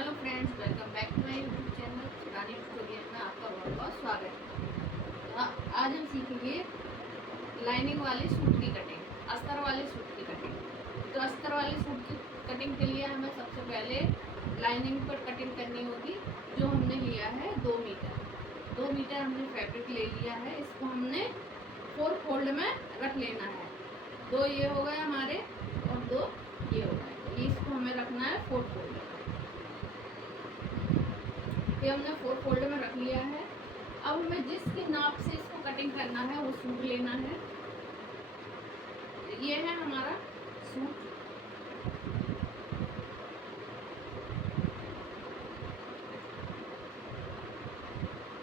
Hello friends, welcome back to my YouTube channel Rani tutorial में आपका बहुत बहुत स्वागत है। आज हम सीखेंगे लाइनिंग वाले सूट की कटिंग, अस्तर वाले सूट की कटिंग। तो अस्तर वाले सूट की कटिंग के लिए हमें सबसे पहले लाइनिंग पर कटिंग करनी होगी। जो हमने लिया है 2 मीटर हमने फैब्रिक ले लिया है। इसको हमने 4 फोल्ड में रख लेना है। 2 ये हो गए हमारे और 2 ये हो गए। इसको हमें रखना है 4 फोल्ड में। ये हमने 4 फोल्ड में रख लिया है। अब हमें जिसके नाप से इसको कटिंग करना है वो सूट लेना है। ये है हमारा सूट।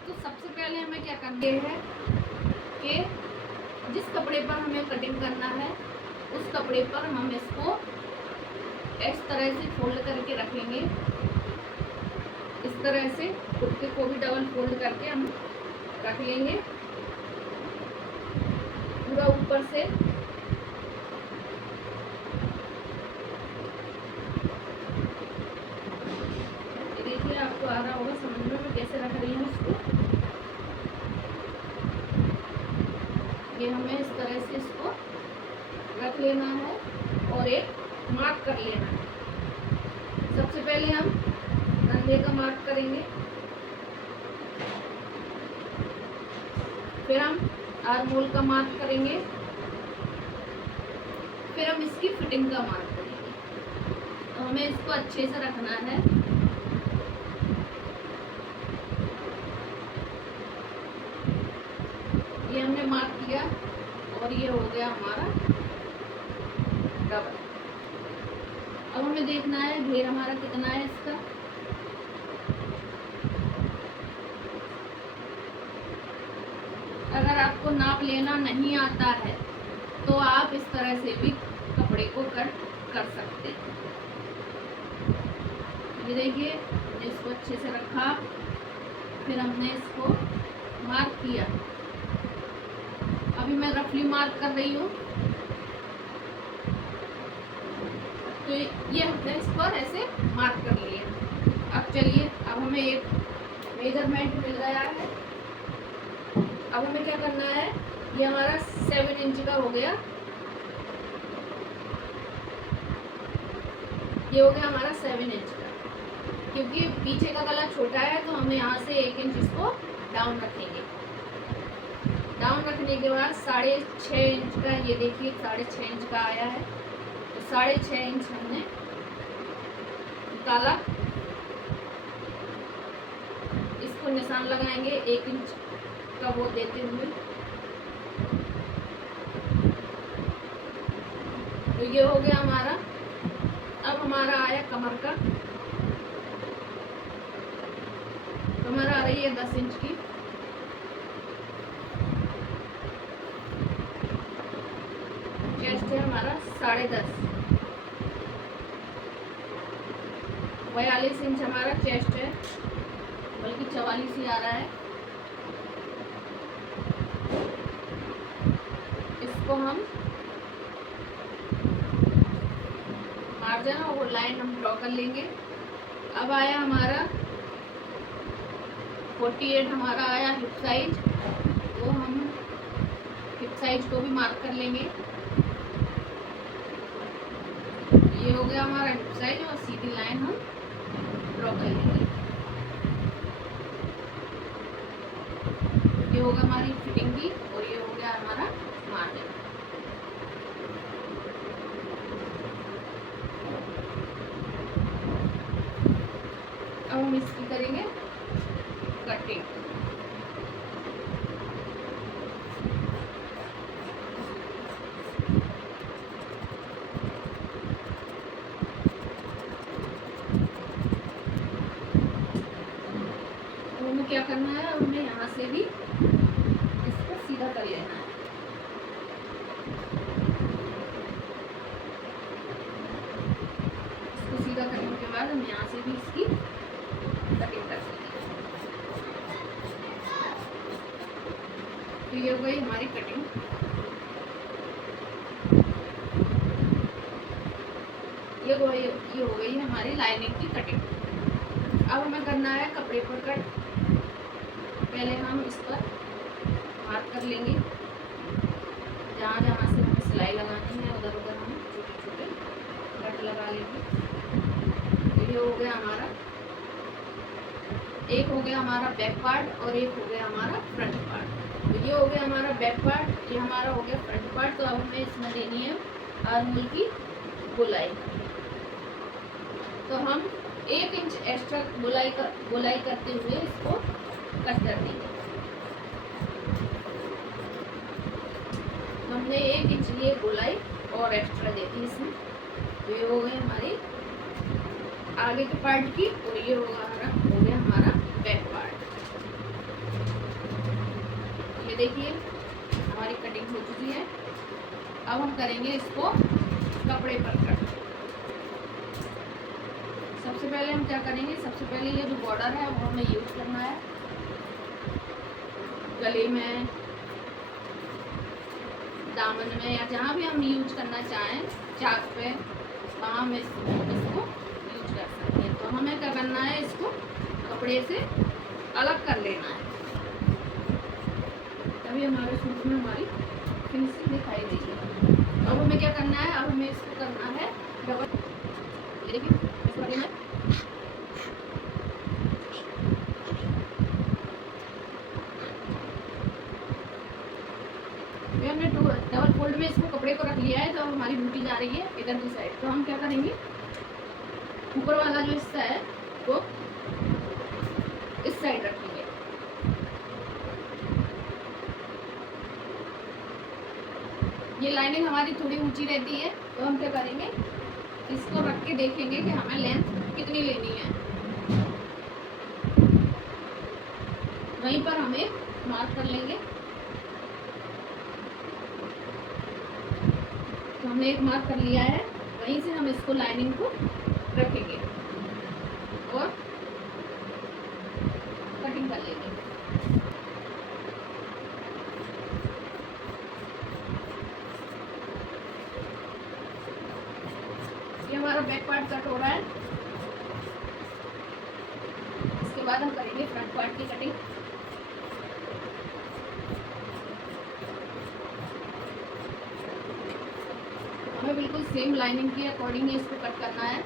तो सबसे पहले हमें क्या करना है कि जिस कपड़े पर हमें कटिंग करना है उस कपड़े पर हम इसको इस तरह से फोल्ड करके रखेंगे। इस तरह से कुर्ते को भी डबल फोल्ड करके हम रख लेंगे पूरा ऊपर से। देखिए आपको आ रहा होगा समझ में मैं कैसे रख रही हूँ इसको। ये हमें इस तरह से इसको रख लेना है और एक मार्क कर लेना है। सबसे पहले हम कंधे का मार्क करेंगे, फिर हम आर्म होल का मार्क करेंगे, फिर हम इसकी फिटिंग का मार्क करेंगे। तो हमें इसको अच्छे से रखना है। ये हमने मार्क किया और ये हो गया हमारा डबल। अब हमें देखना है घेर हमारा कितना है इसका। अगर आपको नाप लेना नहीं आता है तो आप इस तरह से भी कपड़े को कट कर सकते हैं। ये देखिए इसको अच्छे से रखा, फिर हमने इसको मार्क किया। अभी मैं रफली मार्क कर रही हूँ। तो ये हमने इस पर ऐसे मार्क कर लिया। अब चलिए, अब हमें एक मेजरमेंट मिल गया है। अब हमें क्या करना है, ये हमारा 7 इंच का हो गया। ये हो गया हमारा 7 इंच का। क्योंकि पीछे का गला छोटा है तो हम यहाँ से 1 इंच इसको डाउन रखेंगे। डाउन रखने के बाद 6.5 इंच का, ये देखिए 6.5 इंच का आया है। तो 6.5 इंच हमने निकाला। इसको निशान लगाएंगे 1 इंच का वो देते हुए। तो ये हो गया हमारा। अब हमारा आया कमर का। कमर आ रही है 10 इंच की। चेस्ट है हमारा 10.5। 42 इंच हमारा चेस्ट है, बल्कि 44 ही आ रहा है। इसको हम मार्जिन और वो लाइन हम ड्रॉ कर लेंगे। अब आया हमारा 48 हमारा आया हिप साइज। तो हम हिप साइज को भी मार्क कर लेंगे। ये हो गया हमारा हिप साइज और सीधी लाइन हम ड्रॉ कर लेंगे। ये होगा हमारी फिटिंग की और ये हो गया हमारा मार्जिन। अब हम इसकी करेंगे कटिंग। हमें क्या करना है, हमें यहाँ से भी इसको सीधा कर लेना है। इसको सीधा करने के बाद हम यहाँ से भी इसकी कटिंग कर लेंगे। तो ये हो गई हमारी कटिंग। ये हो गई हमारी लाइनिंग की कटिंग। अब हमें करना है कपड़े पर कट। पहले हम इस पर मार्क कर लेंगे, जहाँ जहाँ से हमें सिलाई लगानी है उधर उधर हम छोटे छोटे कट लगा लेंगे। ये हो गया हमारा, एक हो गया हमारा बैक पार्ट और एक हो गया हमारा फ्रंट पार्ट। तो ये हो गया हमारा बैक पार्ट, ये हमारा हो गया फ्रंट पार्ट। तो अब हमें इसमें देनी है आर्म होल की गोलाई। तो हम 1 इंच एक्स्ट्रा गोलाई करते हुए इसको कट कर देंगे। तो हमने 1 इंच ये गोलाई और एक्स्ट्रा दे दी इसमें। तो ये हो गई हमारी आगे के पार्ट की, और ये हो गया हमारा बैक पार्ट। ये देखिए हमारी कटिंग हो चुकी है। अब हम करेंगे इसको कपड़े पर कट। सबसे पहले हम क्या करेंगे, सबसे पहले ये जो बॉर्डर है वो हमें यूज करना है गले में, दामन में, या जहाँ भी हम यूज करना चाहें चाक पे, वहाँ हम इसको यूज कर सकते हैं। तो हमें क्या करना है, इसको कपड़े से अलग कर लेना है, तभी हमारे सूट में हमारी फिनिशिंग दिखाई देगी। अब हमें क्या करना है, अब हमें इसको करना है डबल। ये देखिए इसको करना है, हमने डबल फोल्ड में इसको कपड़े को रख लिया है। तो अब हमारी बूटी जा रही है इधर की साइड। तो हम क्या करेंगे, ऊपर वाला जो हिस्सा है वो इस साइड रखेंगे। ये लाइनिंग हमारी थोड़ी ऊंची रहती है, तो हम क्या करेंगे, इसको रख के देखेंगे कि हमें लेंथ कितनी लेनी है। वहीं पर हमें मार्क कर लेंगे। तो हमने एक मार्क कर लिया है, वहीं से हम इसको लाइनिंग को रखेंगे और कटिंग कर लेंगे। ये हमारा बैक पार्ट कट हो रहा है। इसके बाद हम करेंगे फ्रंट पार्ट की कटिंग। हमें बिल्कुल सेम लाइनिंग के अकॉर्डिंग इसको कट करना है।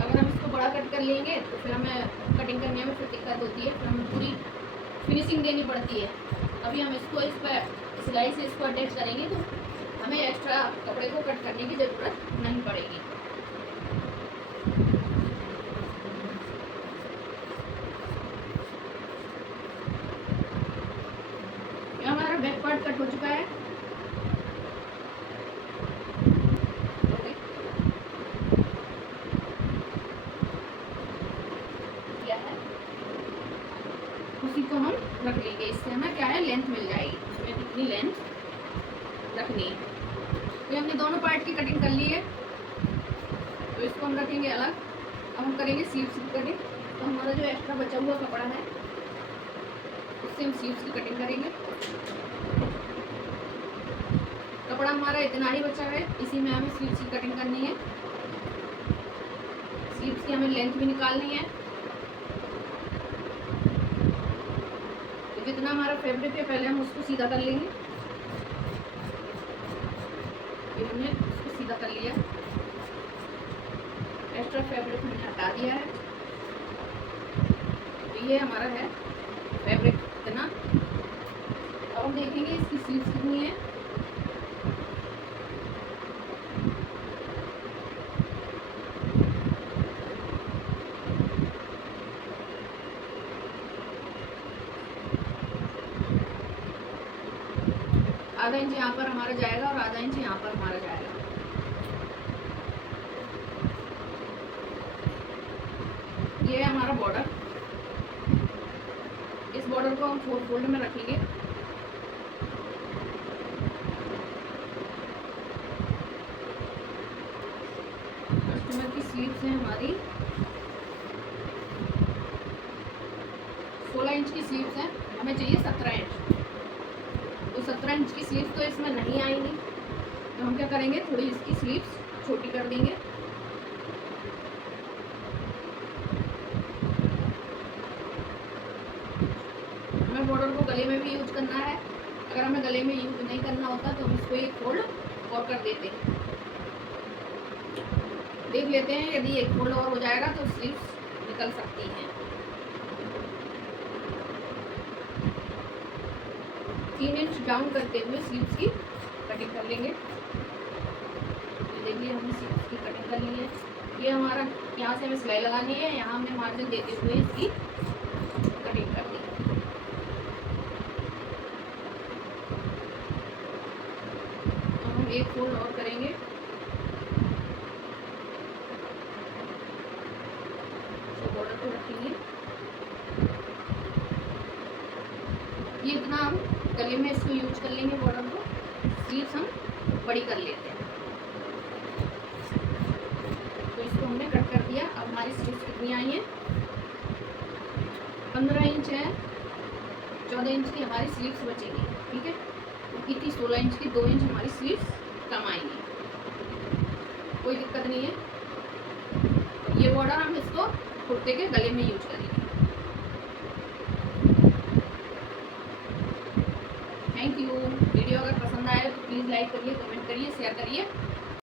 अगर हम इसको बड़ा कट कर लेंगे तो फिर हमें कटिंग करने में फिर दिक्कत होती है, फिर हमें पूरी फिनिशिंग देनी पड़ती है। अभी हम इसको इस पर सिलाई से इसको अटैच करेंगे तो हमें एक्स्ट्रा कपड़े को कट करने की ज़रूरत नहीं पड़ेगी। ये हमारा बैक पार्ट कट हो चुका है। उसी को हम रख लेंगे, इससे हमें क्या है, लेंथ मिल जाएगी, हमें कितनी लेंथ रखनी है। तो हमने दोनों पार्ट की कटिंग कर ली है, तो इसको हम रखेंगे अलग। अब हम करेंगे स्लीव्स की कटिंग। तो हमारा जो एक्स्ट्रा बचा हुआ कपड़ा है उससे हम स्लीव्स की कटिंग करेंगे। कपड़ा हमारा इतना ही बचा है, इसी में हमें स्लीव्स की कटिंग करनी है। स्लीव्स की हमें लेंथ भी निकालनी है। जितना हमारा फैब्रिक है पहले हम उसको सीधा कर लेंगे। ये हमने उसको सीधा कर लिया, एक्स्ट्रा फैब्रिक हमने हटा दिया है। तो ये हमारा है फैब्रिक इतना। अब हम देखेंगे इसकी स्लीव्स कितनी है। आधा इंच यहाँ पर हमारा जाएगा और आधा इंच यहाँ पर हमारा जाएगा। ये है हमारा बॉर्डर। इस बॉर्डर को हम 4 फोल्ड में रखेंगे। कस्टमर की स्लीव्स है हमारी 16 इंच की स्लीव्स है, हमें चाहिए 17 इंच। तो 17 इंच की स्लीव्स तो इसमें नहीं आएंगी, तो हम क्या करेंगे, थोड़ी इसकी स्लीव्स छोटी कर देंगे। बॉर्डर को गले में भी यूज करना है। अगर हमें गले में यूज नहीं करना होता तो हम इसको एक फोल्ड और कर देते हैं। देख लेते हैं, यदि एक फोल्ड और हो जाएगा तो स्लीव्स निकल सकती हैं। 3 इंच डाउन करते हुए स्लीव्स की कटिंग कर लेंगे। देखिए हमने स्लीव्स की कटिंग कर ली है। ये हमारा यहाँ से हमें सिलाई लगानी है, यहाँ हमने मार्जिन देते हुए इसकी कटिंग कर दी। तो हम एक फोल्ड और करेंगे। तो बॉर्डर को रखेंगे। ये इतना हम गले में इसको यूज कर लेंगे बॉर्डर को। स्लीव्स हम बड़ी कर लेते हैं। तो इसको हमने कट कर दिया। अब हमारी स्लीव्स कितनी आई हैं? 15 इंच है, 14 इंच की हमारी स्लीव्स बचेंगी। ठीक है, कितनी 16 इंच की 2 इंच हमारी स्लीव्स कम आएंगी, कोई दिक्कत नहीं है। ये बॉर्डर हम इसको कुर्ते के गले में यूज करेंगे। Thank you. वीडियो अगर पसंद आए तो प्लीज़ लाइक करिए, कमेंट करिए, शेयर करिए।